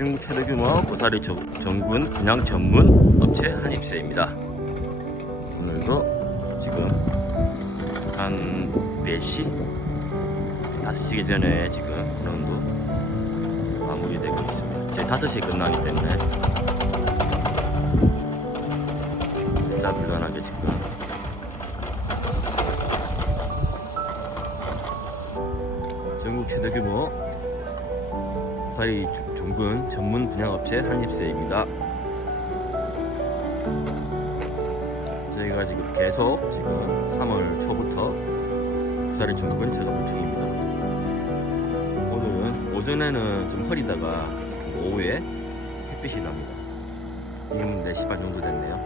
중국 최대 규모 고사리 조- 전군 분양 전문 업체 한입새입니다. 오늘도 지금 한 4시? 5시기 전에 지금 운영도 마무리되고 있습니다. 지금 5시에 끝나기 때문에 일사불란하게 지금 전국 최대 규모 고사리 주- 종군 전문 분양업체 한입새입니다. 저희가 지금 계속 지금 3월 초부터 고사리 종군 작업을 중입니다. 오늘은 오전에는 좀 흐리다가 오후에 햇빛이 납니다. 지금 4시 반 정도 됐네요.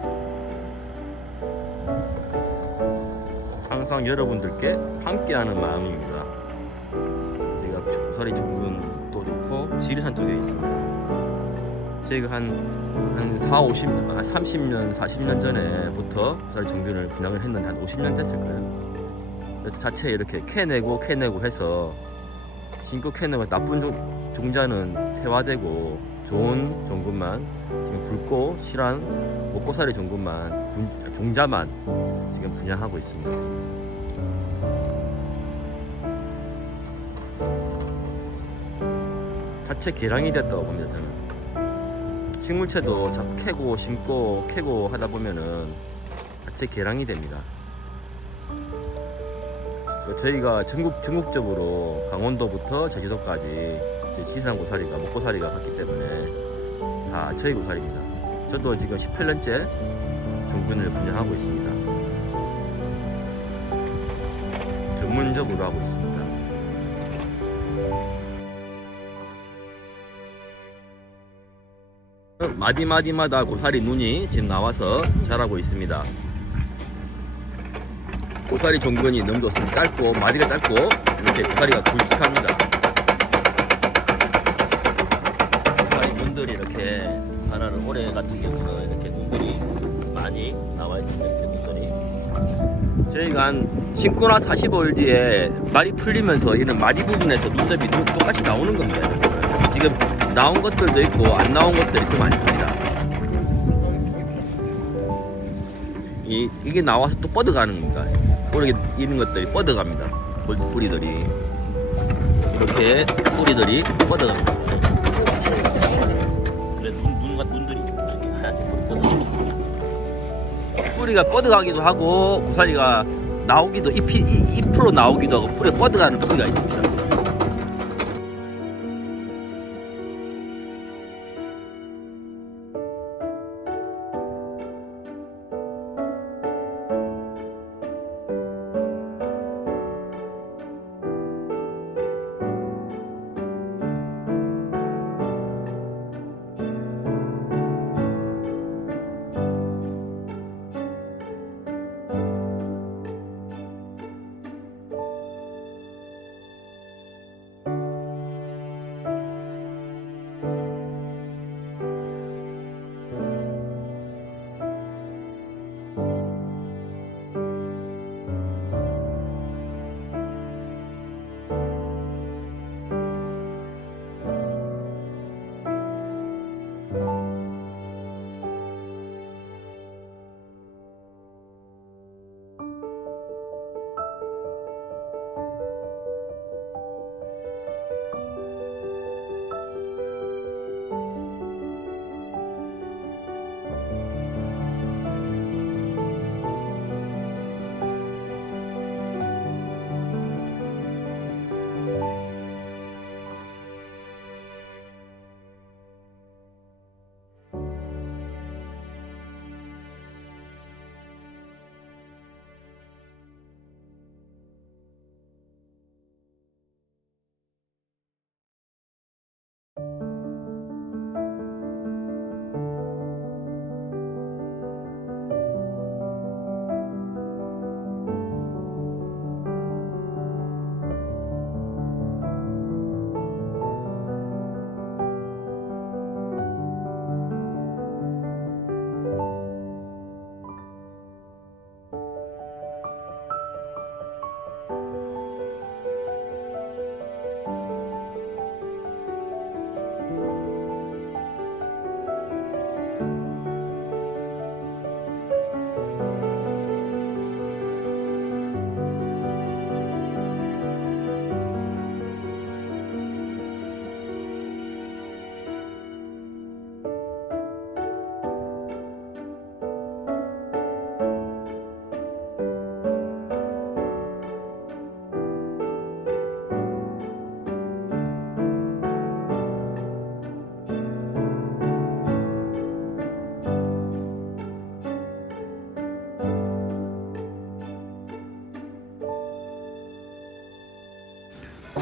항상 여러분들께 함께하는 마음입니다. 저희가 고사리 좋고 지리산 쪽에 있습니다. 저희가 한, 한 4, 50, 한 30년, 40년 전에부터 고사리 종균을 분양을 했는데 한 50년 됐을 거예요. 그래서 자체에 이렇게 캐내고 캐내고 해서 신고 캐내고 나쁜 종, 종자는 퇴화되고 좋은 종군만 지금 붉고 실한 목고사리 종군만 분- 종자만 지금 분양하고 있습니다. 자체 개량이 됐다고 봅니다 저는. 식물체도 자꾸 캐고 심고 캐고 하다 보면은 자체 개량이 됩니다. 저- 저희가 전국 전국적으로 강원도부터 제주도까지 이제 지산 고사리가 목고사리가 갔기 때문에 다 저희 고사리입니다. 저도 지금 18년째 종군을 분양하고 있습니다. 전문적으로 하고 있습니다 마디마디마다 고사리 눈이 지금 나와서 자라고 있습니다. 고사리 종근이 너무 짧고 마디가 짧고 이렇게 고사리가 굵직합니다. 고사리 눈들이 이렇게 하나를 올해 같은 경우는 이렇게 눈들이 많이 나와 있습니다. 이렇게 눈들이. 저희가 한 신고 나 45일 뒤에 말이 풀리면서 이런 마디 부분에서 눈썹이 또- 똑같이 나오는 겁니다. 지금 나온 것들도 있고 안 나온 것들이 좀 많습니다. 이, 이게 나와서 또 뻗어가는 겁니다. 이렇게 있는 것들이 뻗어갑니다. 뿌리- 뿌리들이 이렇게 뿌리들이 뻗어갑니다. 뿌리가 뻗어가기도 하고 고사리가 나오기도 잎이 이- 잎으로 나오기도 하고 뿌리 뻗어가는 뿌리가 있습니다.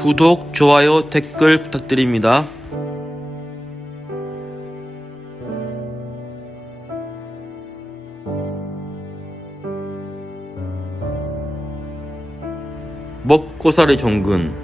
구독, 좋아요, 댓글 부탁드립니다. 먹고살이 종근